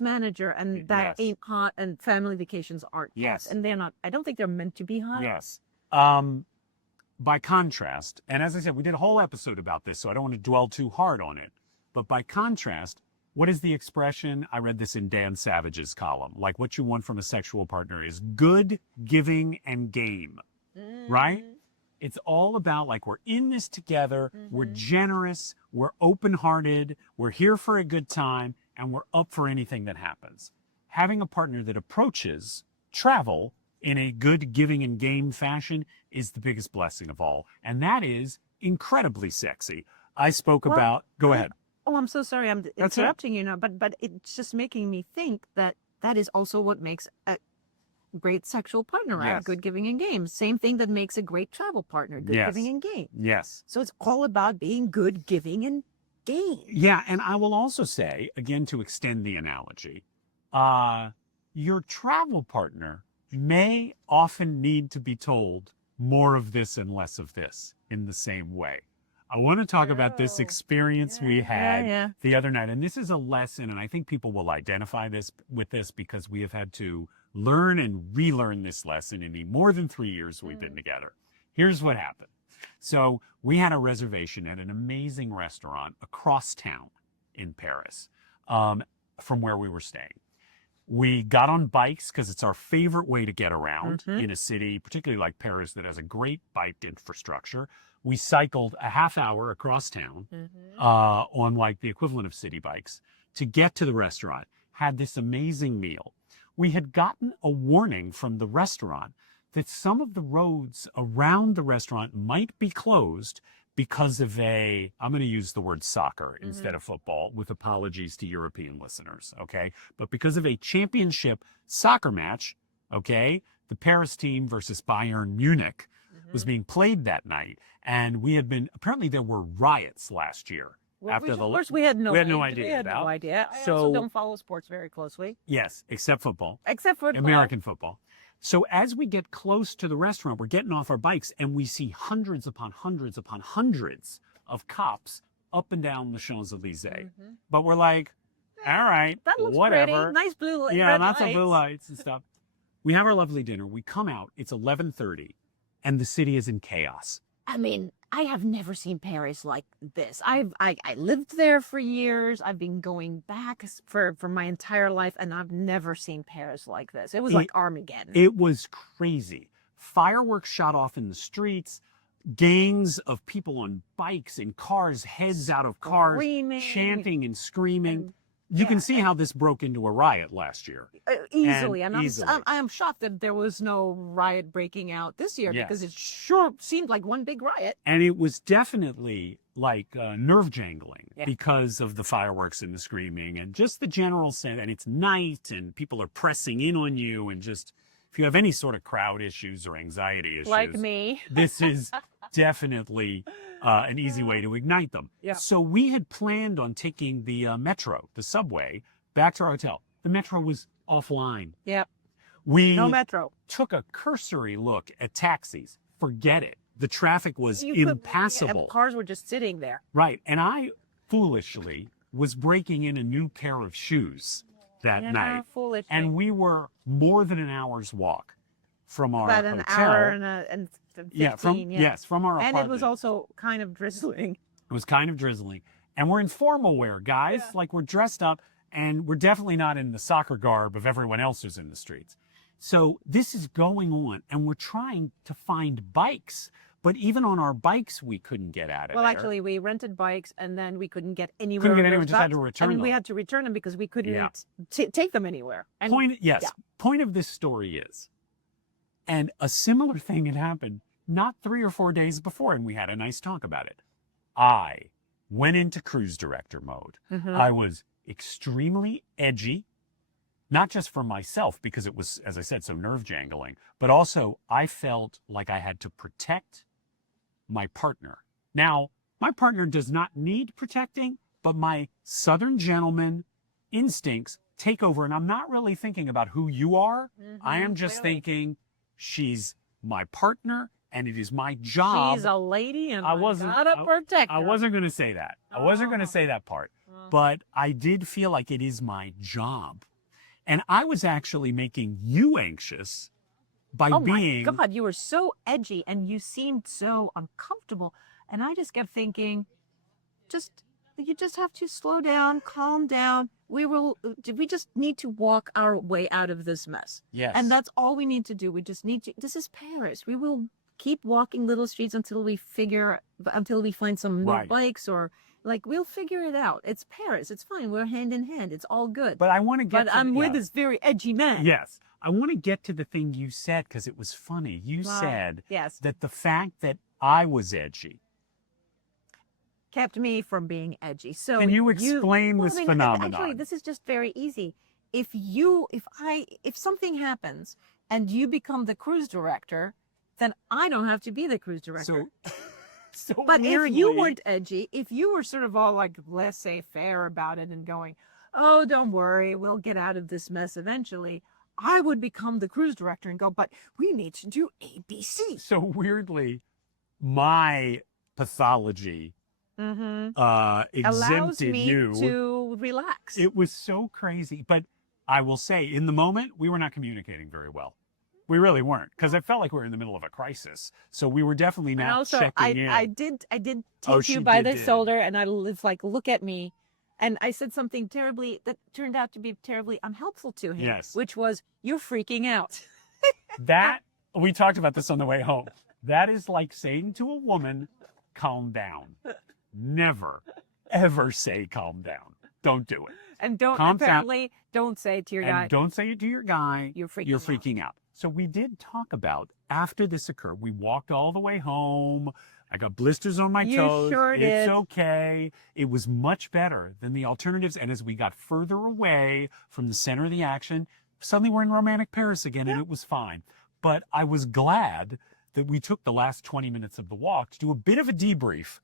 manager, and that ain't hot, and family vacations aren't hot. And they're not, I don't think they're meant to be hot. Yes. By contrast, and as I said, we did a whole episode about this, so I don't want to dwell too hard on it. But by contrast, what is the expression? I read this in Dan Savage's column. Like, what you want from a sexual partner is good, giving, and game, right? It's all about, like, we're in this together, we're generous, we're open-hearted, we're here for a good time, and we're up for anything that happens. Having a partner that approaches travel in a good, giving, and game fashion is the biggest blessing of all. And that is incredibly sexy. I spoke about... Go ahead. Oh, I'm so sorry. I'm interrupting you now, but it's just making me think that is also what makes a great sexual partner, right? Good giving and game. Same thing that makes a great travel partner, good giving and game. Yes. So it's all about being good giving and game. Yeah, and I will also say, again, to extend the analogy, your travel partner may often need to be told more of this and less of this in the same way. I want to talk about this experience we had the other night. And this is a lesson, and I think people will identify with this because we have had to learn and relearn this lesson in the more than 3 years we've been together. Here's what happened. So we had a reservation at an amazing restaurant across town in Paris from where we were staying. We got on bikes because it's our favorite way to get around in a city, particularly like Paris, that has a great bike infrastructure. We cycled a half hour across town on like the equivalent of city bikes to get to the restaurant, had this amazing meal. We had gotten a warning from the restaurant that some of the roads around the restaurant might be closed because of I'm going to use the word soccer instead of football, with apologies to European listeners, okay? But because of a championship soccer match, okay, the Paris team versus Bayern Munich was being played that night. And apparently there were riots last year. Well, of course, we had no idea. We had no idea. I also don't follow sports very closely. Yes, except football. Except football. American football. So as we get close to the restaurant, we're getting off our bikes and we see hundreds upon hundreds upon hundreds of cops up and down the Champs-Elysees. But we're like, all right, that looks whatever. Pretty. Nice blue lights. Yeah, lots of blue lights and stuff. We have our lovely dinner. We come out. It's 11:30, and the city is in chaos. I mean, I have never seen Paris like this. I lived there for years. I've been going back for my entire life, and I've never seen Paris like this. It was like Armageddon. It was crazy. Fireworks shot off in the streets. gangs of people on bikes and cars, heads out of cars, Screaming. chanting and screaming. And, You can see how this broke into a riot last year. easily. And easily. I am shocked that there was no riot breaking out this year Yes. because it sure seemed like one big riot. And it was definitely like nerve jangling Yeah. because of the fireworks and the screaming and just the general sense. And it's night and people are pressing in on you. And just if you have any sort of crowd issues or anxiety issues, Like me. this is definitely an easy way to ignite them. Yeah. So we had planned on taking the metro, the subway, back to our hotel. The metro was offline. Yep. We No metro. took a cursory look at taxis. Forget it. The traffic was You could- impassable. Cars were just sitting there. Right. And I foolishly was breaking in a new pair of shoes that night. Foolishly. And we were more than an hour's walk from our about an hotel. hour and 15, yeah, from our apartment. And it was also kind of drizzling. It was kind of drizzling. And we're in formal wear, guys. Yeah. Like we're dressed up and we're definitely not in the soccer garb of everyone else who's in the streets. So this is going on and we're trying to find bikes. But even on our bikes, we couldn't get out of Well, there. actually, we rented bikes and then we couldn't get anywhere. Couldn't get with anywhere, those just had bikes. to return And we them. had to return them because we couldn't Yeah. take them anywhere. And Point of this story is, and a similar thing had happened not 3 or 4 days before, and we had a nice talk about it. I went into cruise director mode. Mhm. I was extremely edgy, not just for myself, because it was, as I said, so nerve jangling, but also I felt like I had to protect my partner. Now, my partner does not need protecting, but my Southern gentleman instincts take over, and I'm not really thinking about who you are. I am just clearly. thinking she's my partner, and it is my job. She's a lady and I wasn't- gotta protect her. I wasn't going to say that. I wasn't going to say that part. Oh. But I did feel like it is my job. And I was actually making you anxious by Oh being. my God, you were so edgy and you seemed so uncomfortable. And I just kept thinking, you just have to slow down, calm down. We just need to walk our way out of this mess. Yes. And that's all we need to do. We just need to, this is Paris. We will keep walking little streets until we find some more Right. bikes or like, we'll figure it out. It's Paris. It's fine. We're hand in hand. It's all good. But I want to get But to, I'm with yeah. this very edgy man. Yes. I want to get to the thing you said because it was funny. You Wow. said Yes. that the fact that I was edgy. Kept me from being edgy. So Can you explain Well, this I mean, phenomenon? Actually, this is just very easy. If something happens and you become the cruise director, then I don't have to be the cruise director. So But if you weirdly- weren't edgy, if you were sort of all like laissez-faire about it and going, oh, don't worry, we'll get out of this mess eventually, I would become the cruise director and go, but we need to do ABC. So weirdly, my pathology Allows exempted me you. to relax. It was so crazy. But I will say, in the moment, we were not communicating very well. We really weren't, because it felt like we were in the middle of a crisis. So we were definitely And not also, checking in. I did take Oh, you she by did. the shoulder, and I was like, "Look at me," and I said something terribly that turned out to be terribly unhelpful to him. Yes. Which was, "You're freaking out." That, we talked about this on the way home. That is like saying to a woman, calm down. Never, ever say calm down. Don't do it. And don't Calm down. apparently don't say it to your And guy, don't say it to your guy. "You're freaking You're out." freaking out. So we did talk about, after this occurred, we walked all the way home. I got blisters on my You toes. sure It's did. okay. It was much better than the alternatives. And as we got further away from the center of the action, suddenly we're in romantic Paris again, and it was fine. But I was glad that we took the last 20 minutes of the walk to do a bit of a debrief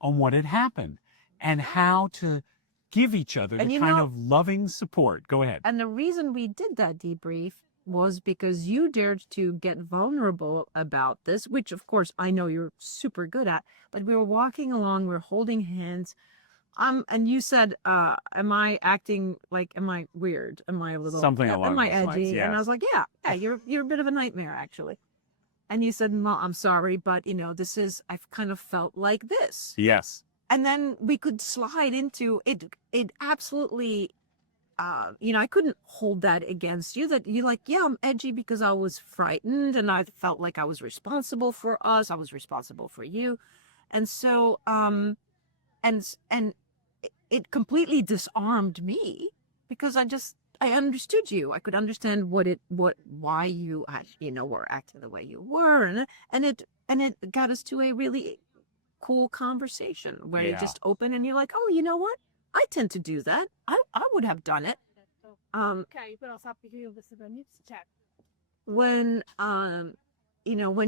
on what had happened and how to give each other And the you kind know- of loving support. Go ahead. And the reason we did that debrief was because you dared to get vulnerable about this, which of course I know you're super good at. But we were walking along, we were holding hands. And you said, am I acting like, am I weird? Am I a little, Something along am I those edgy? lines, And I yes. was like, yeah, you're a bit of a nightmare actually. And you said, well, I'm sorry, but I've kind of felt like this. Yes. And then we could slide into it. It absolutely I couldn't hold that against you, that you're like, yeah, I'm edgy because I was frightened and I felt like I was responsible for us. I was responsible for you. And so, and it completely disarmed me because I understood you. I could understand why you, were acting the way you were. And it got us to a really cool conversation where you Yeah. just open and you're like, oh, you know what? I tend to do that. I would have done it. Ok, però sappi che io queste premesse, cioè, When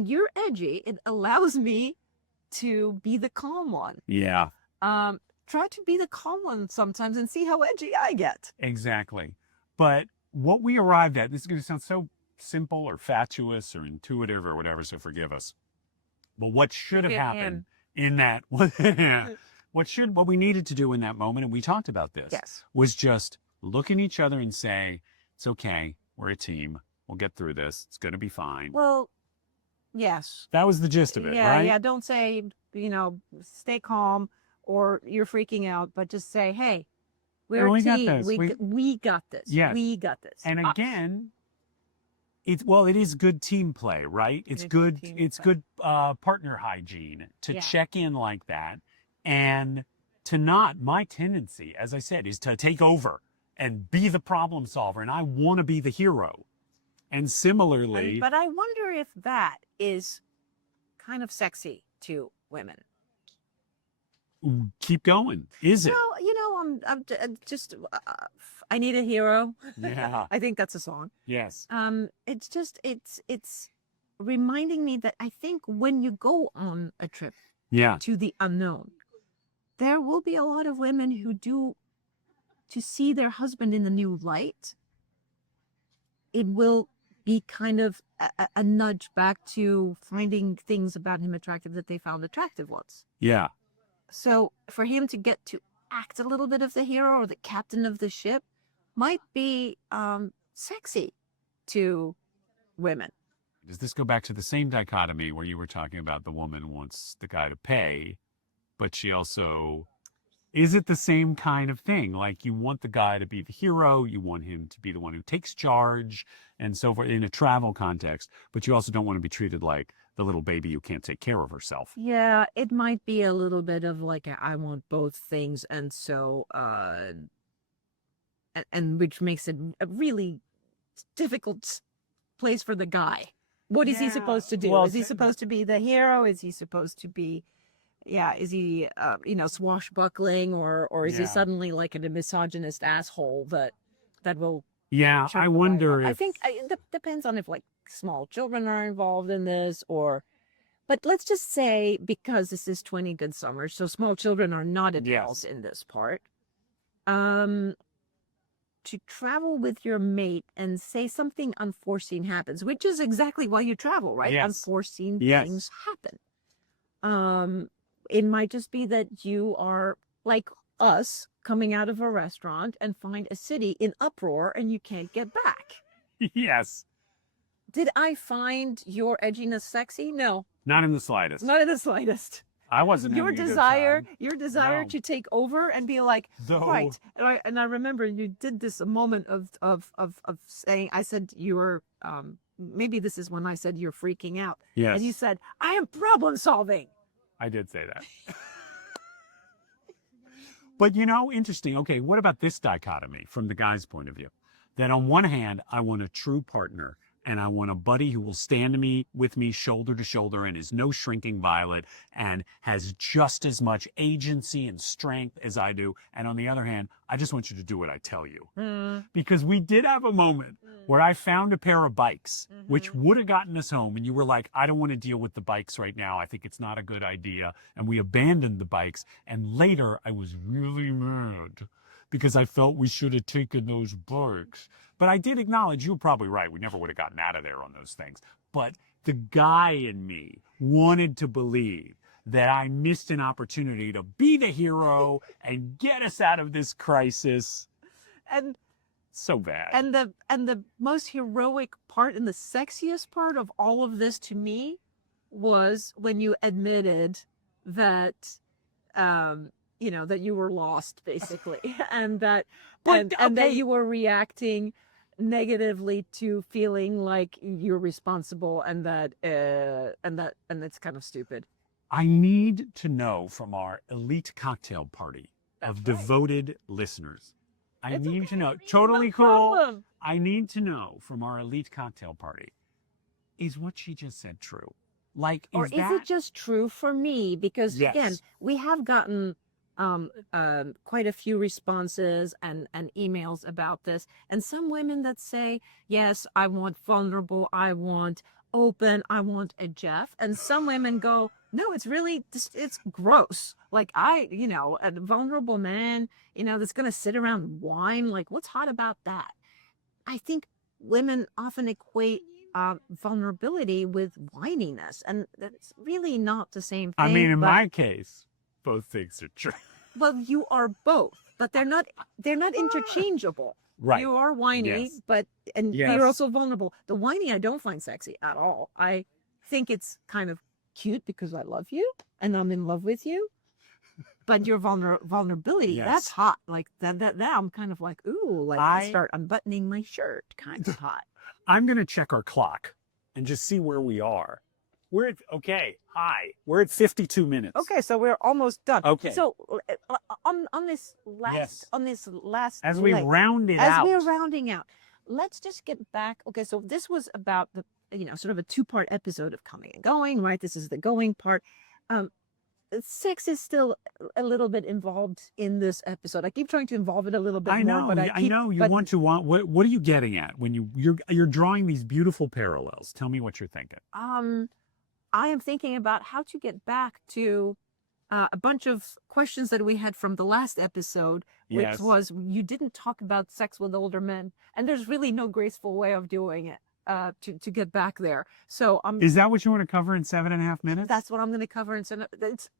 you're edgy, it allows me to be the calm one. Yeah. Try to be the calm one sometimes and see how edgy I get. Exactly. But what we arrived at, this is going to sound so simple or fatuous or intuitive or whatever, so forgive us. But what should have happened in that, what we needed to do in that moment, and we talked about this, Yes. was just look at each other and say, it's okay. We're a team. We'll get through this. It's going to be fine. Well, yes. That was the gist of it, Yeah, right? yeah. Don't say, stay calm or you're freaking out, but just say, hey, we're a we got team. this. We got this. Yes. We got this. And Us. again, it is good team play, right? It's good partner hygiene to check in like that, and to not. My tendency, as I said, is to take over and be the problem solver, and I want to be the hero. And similarly, But I wonder if that is kind of sexy to women. keep going. Is it? Well, I'm just I need a hero. Yeah. I think that's a song. Yes. It's reminding me that I think when you go on a trip Yeah. to the unknown, there will be a lot of women who do to see their husband in the new light. It will be kind of a nudge back to finding things about him attractive that they found attractive once. Yeah. So for him to get to act a little bit of the hero or the captain of the ship might be sexy to women. Does this go back to the same dichotomy where you were talking about the woman wants the guy to pay, but she also... Is it the same kind of thing? Like you want the guy to be the hero, you want him to be the one who takes charge and so forth in a travel context, but you also don't want to be treated like the little baby who can't take care of herself. Yeah, it might be a little bit of like I want both things, and so and which makes it a really difficult place for the guy. What is he supposed to do? Well, is he supposed to be the hero? Is he supposed to be is he swashbuckling, or is he suddenly like a misogynist asshole that will Yeah, I wonder if... I think it depends on if like small children are involved in this, but let's just say, because this is 20 Good Summers, so small children are not adults in this part. To travel with your mate and say something unforeseen happens, which is exactly why you travel, right? Yes. Unforeseen things happen. It might just be that you are like us coming out of a restaurant and find a city in uproar and you can't get back. Yes. Did I find your edginess sexy? No. Not in the slightest. Not in the slightest. I wasn't Your having a good desire time. No. to take over and be like, Though- right. And I remember you did this a moment of saying, I said you were, maybe this is when I said you're freaking out. Yes. And you said, I am problem solving. I did say that. But interesting. Okay, what about this dichotomy from the guy's point of view? That on one hand, I want a true partner and I want a buddy who will stand with me shoulder to shoulder and is no shrinking violet and has just as much agency and strength as I do. And on the other hand, I just want you to do what I tell you. Because we did have a moment where I found a pair of bikes, which would have gotten us home. And you were like, I don't want to deal with the bikes right now. I think it's not a good idea. And we abandoned the bikes. And later I was really mad because I felt we should have taken those bikes. But I did acknowledge you were probably right. We never would have gotten out of there on those things. But the guy in me wanted to believe that I missed an opportunity to be the hero and get us out of this crisis. And so bad. And the most heroic part and the sexiest part of all of this to me was when you admitted that that you were lost basically, and that But, and that okay. you were reacting negatively to feeling like you're responsible, and that's kind of stupid. I need to know from our elite cocktail party That's of right. devoted listeners. I It's need okay, to know. Marie, Totally no cool. problem. I need to know from our elite cocktail party. Is what she just said true? Like, Or is it just true for me? Because again, Yes. we have gotten quite a few responses and emails about this, and some women that say, yes, I want vulnerable, I want open, I want a Jeff, and some women go, no, it's really just, it's gross. Like a vulnerable man, that's gonna sit around and whine. Like, what's hot about that? I think women often equate vulnerability with whininess, and that's really not the same thing. I mean, in but, my case, both things are true. well, you are both, but they're not interchangeable. Right. You are whiny, Yes. but Yes. you're also vulnerable. The whiny I don't find sexy at all. I think it's kind of cute because I love you and I'm in love with you. But your vulnerability, Yes. that's hot. Like that I'm kind of like, ooh, like I I- start unbuttoning my shirt, kind of hot. I'm going to check our clock and just see where we are. We're at, okay, hi. We're at 52 minutes. Okay, so we're almost done. Okay. So on this last Yes. as As we round it out. we're rounding out, let's just get back. Okay, so this was about the sort of a two-part episode of Coming and Going, right? This is the going part. Sex is still a little bit involved in this episode. I keep trying to involve it a little bit I know, more, but I know you want to what are you getting at when you're drawing these beautiful parallels? Tell me what you're thinking. I am thinking about how to get back to a bunch of questions that we had from the last episode, which Yes. was you didn't talk about sex with older men, and there's really no graceful way of doing it to get back there. So Is that what you want to cover in 7.5 minutes? that's what I'm going to cover. And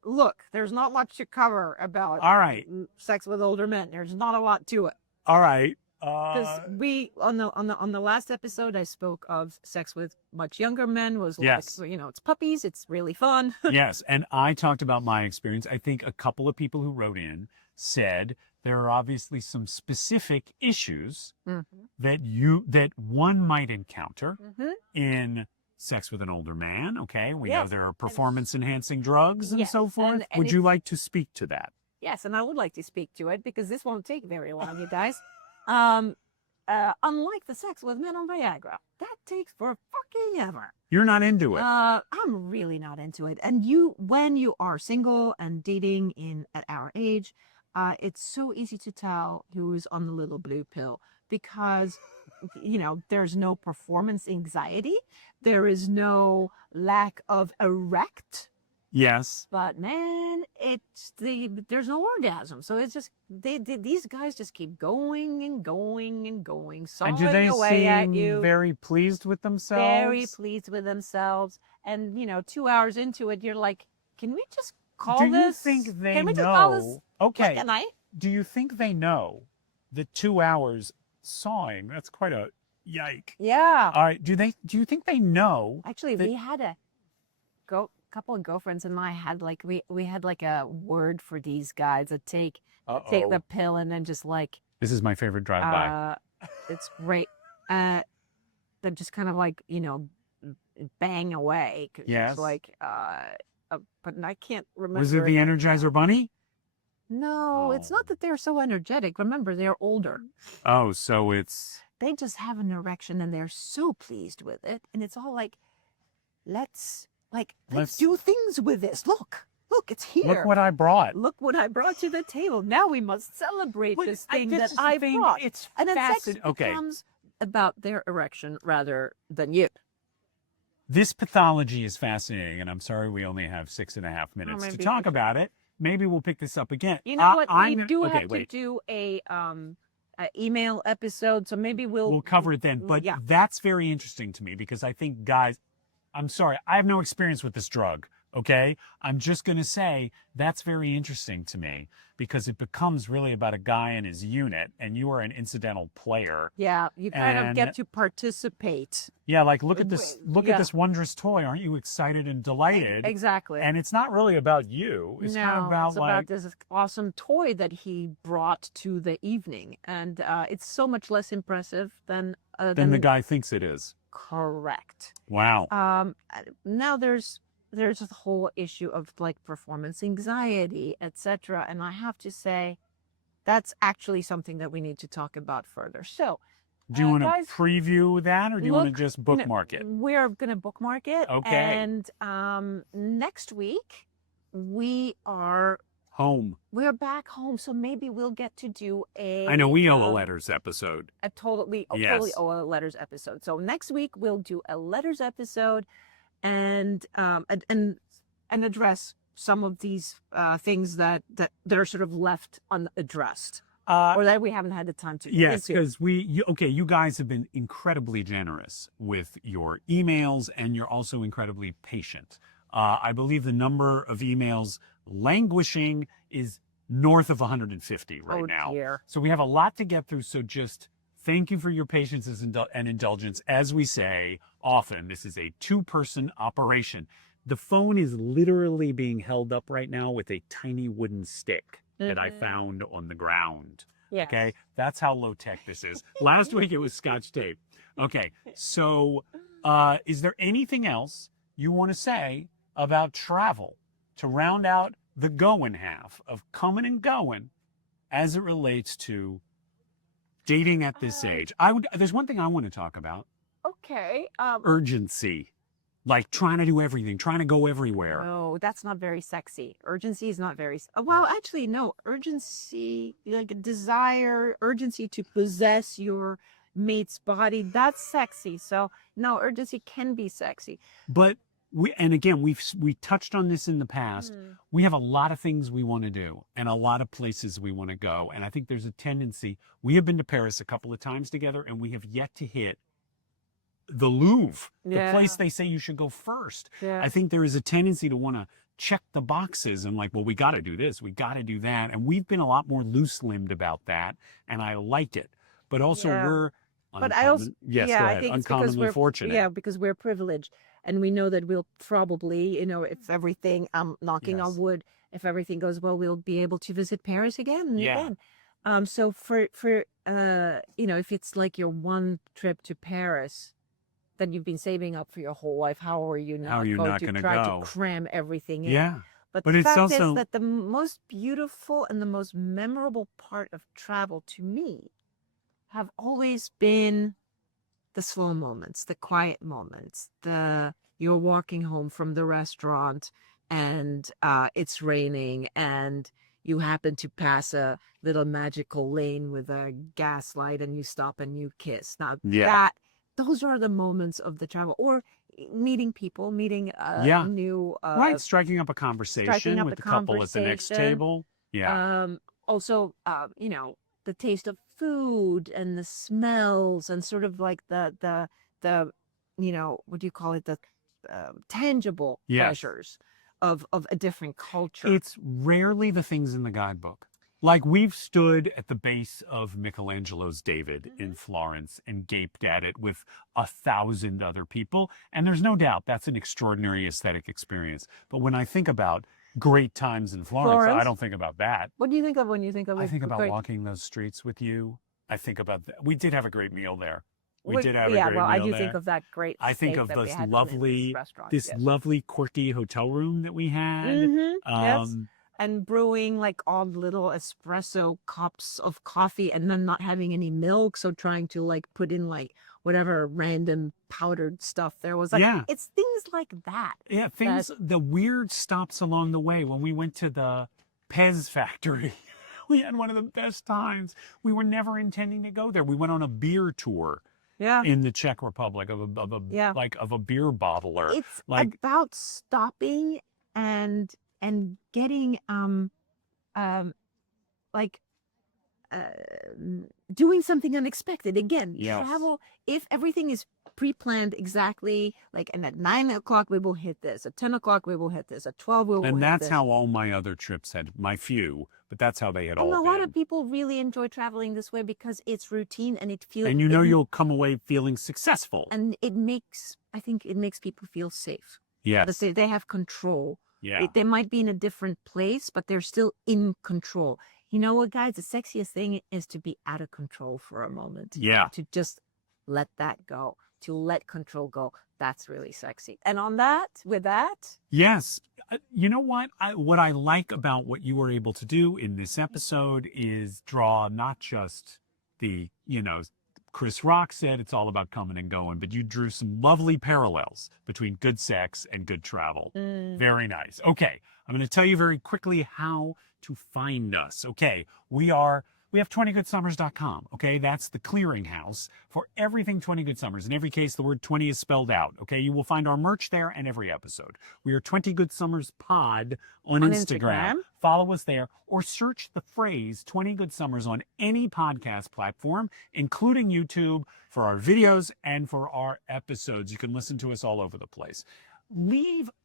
look, there's not much to cover about All right. sex with older men. There's not a lot to it. All right. Because we on the last episode, I spoke of sex with much younger men. Was Yes. like, it's puppies. It's really fun. Yes, and I talked about my experience. I think a couple of people who wrote in said there are obviously some specific issues that one might encounter in sex with an older man. Okay, we know Yes. there are performance enhancing drugs and Yes, so forth. and Would you it's- like to speak to that? Yes, and I would like to speak to it because this won't take very long, you guys. Unlike the sex with men on Viagra, that takes for fucking ever. You're not into it. I'm really not into it. And when you are single and dating at our age, it's so easy to tell who's on the little blue pill because, there's no performance anxiety. There is no lack of erect. Yes. But man, there's no orgasm. So it's just these guys just keep going and going and going, And do sawing they away at seem you. very pleased with themselves? Very pleased with themselves. And 2 hours into it, you're like, can we just call Do you this? think they can we just call this know? Okay. like a night? Do you think they know that 2 hours sawing? That's quite a yike. Yeah. All right. Do you think they know? Actually, that- we had a couple of girlfriends and I had we had like a word for these guys that take the pill and then just like This is my favorite drive-by. it's great. They just kind of like bang away. 'Cause Yes. It's like but I can't remember. Was it the right Energizer now. Bunny? No, it's not that they're so energetic. Remember, they're older. Oh, so it's They just have an erection and they're so pleased with it, and it's all like, let's do things with this. Look, it's here. look what I brought. Look what I brought to the table. Now we must celebrate But this I- thing this that is the I thing, brought. it's and then sex fascinating. Okay. becomes about their erection rather than you. This pathology is fascinating, and I'm sorry we only have 6.5 minutes to maybe talk we about it. Maybe we'll pick this up again. You know what? I'm We gonna- have to do a email episode, so maybe We'll cover it then. But yeah. that's very interesting to me because I think guys, I'm sorry, I have no experience with this drug, Okay. I'm just going to say that's very interesting to me because it becomes really about a guy and his unit, and you are an incidental player. Yeah, you kind of And get to participate. yeah, like look at this Yeah. wondrous toy. Aren't you excited and delighted? Exactly. And it's not really about you. It's kind of about it's about this awesome toy that he brought to the evening, and it's so much less impressive than the guy thinks it is. Correct. Wow. Now there's the whole issue of like performance anxiety, etc. And I have to say, that's actually something that we need to talk about further. So, do you want to guys, preview that, or do you want to just bookmark it? We're gonna bookmark it. Okay. And next week we are home. We're back home, so maybe we'll get to do I know we owe a letters episode. Totally owe a letters episode. So next week we'll do a letters episode, and address some of these things that are sort of left unaddressed, or that we haven't had the time to. Yes, because you guys have been incredibly generous with your emails, and you're also incredibly patient. I believe the number of emails languishing is north of 150 right now. Dear. So we have a lot to get through. So just thank you for your patience and indulgence. As we say often, this is a two-person operation. The phone is literally being held up right now with a tiny wooden stick that I found on the ground. Yes. Okay, that's how low tech this is. Last week it was Scotch tape. Okay, so is there anything else you want to say about travel to round out the Goin half of Comin and Goin as it relates to dating at this age? There's one thing I want to talk about. Okay. Urgency. Like trying to do everything, trying to go everywhere. No, that's not very sexy. Urgency is not very. Well, actually, no. Urgency, like a desire, urgency to possess your mate's body, that's sexy. So no, urgency can be sexy. But we touched on this in the past. We have a lot of things we want to do and a lot of places we want to go. And I think there's a tendency. We have been to Paris a couple of times together, and we have yet to hit the Louvre, the place they say you should go first. I think there is a tendency to want to check the boxes and like, well, we got to do this, we got to do that. And we've been a lot more loose-limbed about that, and I like it. But also we're uncommonly fortunate. Yeah, because we're privileged, and we know that we'll probably, if everything, knocking on wood, if everything goes well, we'll be able to visit Paris again and again. So for if it's like your one trip to Paris that you've been saving up for your whole life, how are you not going to try to cram everything in? Yeah. But the fact is that the most beautiful and the most memorable part of travel to me have always been the slow moments, the quiet moments, you're walking home from the restaurant and it's raining and you happen to pass a little magical lane with a gas light and you stop and you kiss. Now those are the moments of the travel, or meeting people, meeting new striking up a conversation with the couple at the next table. Also the taste of food and the smells and sort of like the what do you call it, the tangible pleasures of a different culture. It's rarely the things in the guidebook. Like we've stood at the base of Michelangelo's David in Florence and gaped at it with 1,000 other people. And there's no doubt that's an extraordinary aesthetic experience. But when I think about great times in Florence, I don't think about that. What do you think of when you think of it? I think about walking those streets with you. I think about that. We did have a great meal there. We did have a great meal there. I do think of that great steak. I think of this lovely quirky hotel room that we had. Yes. And brewing like odd little espresso cups of coffee and then not having any milk. So trying to like put in like whatever random powdered stuff there was. Like, it's things like that. Yeah, the weird stops along the way. When we went to the Pez factory, we had one of the best times. We were never intending to go there. We went on a beer tour. In the Czech Republic of a beer bottler. It's about stopping and getting like doing something unexpected. Again, Yes. travel, if everything is pre-planned exactly, like, and at 9 o'clock we will hit this, at 10 o'clock we will hit this, at 12 we will hit And that's this. how all my other trips had, my few, but that's how they had And all a lot been. of people really enjoy traveling this way because it's routine and it feels, And you know you'll come away feeling successful. and I think it makes people feel safe. Yes. They have control. Yeah. They might be in a different place, but they're still in control. You know what, guys? The sexiest thing is to be out of control for a moment. Yeah. To just let that go, to let control go. That's really sexy. And with that, Yes. You know what? What I like about what you were able to do in this episode is draw not just the, Chris Rock said it's all about coming and going, but you drew some lovely parallels between good sex and good travel. Very nice. Okay. I'm going to tell you very quickly how to find us. Okay. We have 20goodsummers.com. Okay. That's the clearinghouse for everything 20 Good Summers. In every case, the word 20 is spelled out. Okay. You will find our merch there and every episode. We are 20 Good Summers Pod on Instagram. Follow us there or search the phrase 20 Good Summers on any podcast platform, including YouTube, for our videos and for our episodes. You can listen to us all over the place.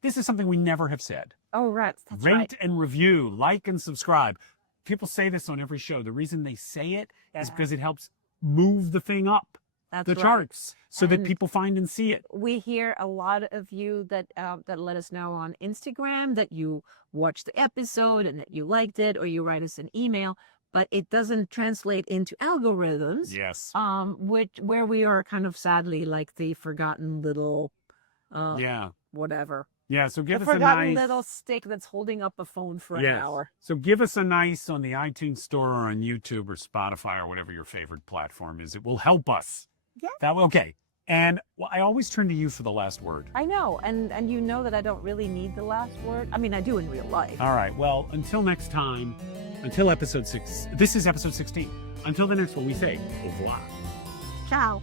This is something we never have said. oh, right. That's Rate right. and review, like and subscribe. People say this on every show. The reason they say it is Yeah. because it helps move the thing up That's the right. charts so that And people find and see it. we hear a lot of you that let us know on Instagram that you watched the episode and that you liked it, or you write us an email, but it doesn't translate into algorithms. Yes. Where we are kind of sadly like the forgotten little Yeah. whatever. Yeah. So give The us a forgotten nice. little stick that's holding up a phone for an Yes. hour. So give us a nice on the iTunes store or on YouTube or Spotify or whatever your favorite platform is. It will help us. Yeah. Okay. And I always turn to you for the last word. I know, and you know that I don't really need the last word. I mean, I do in real life. All right. Well, until next time, until episode 6, this is episode 16. Until the next one, we say au revoir. Ciao.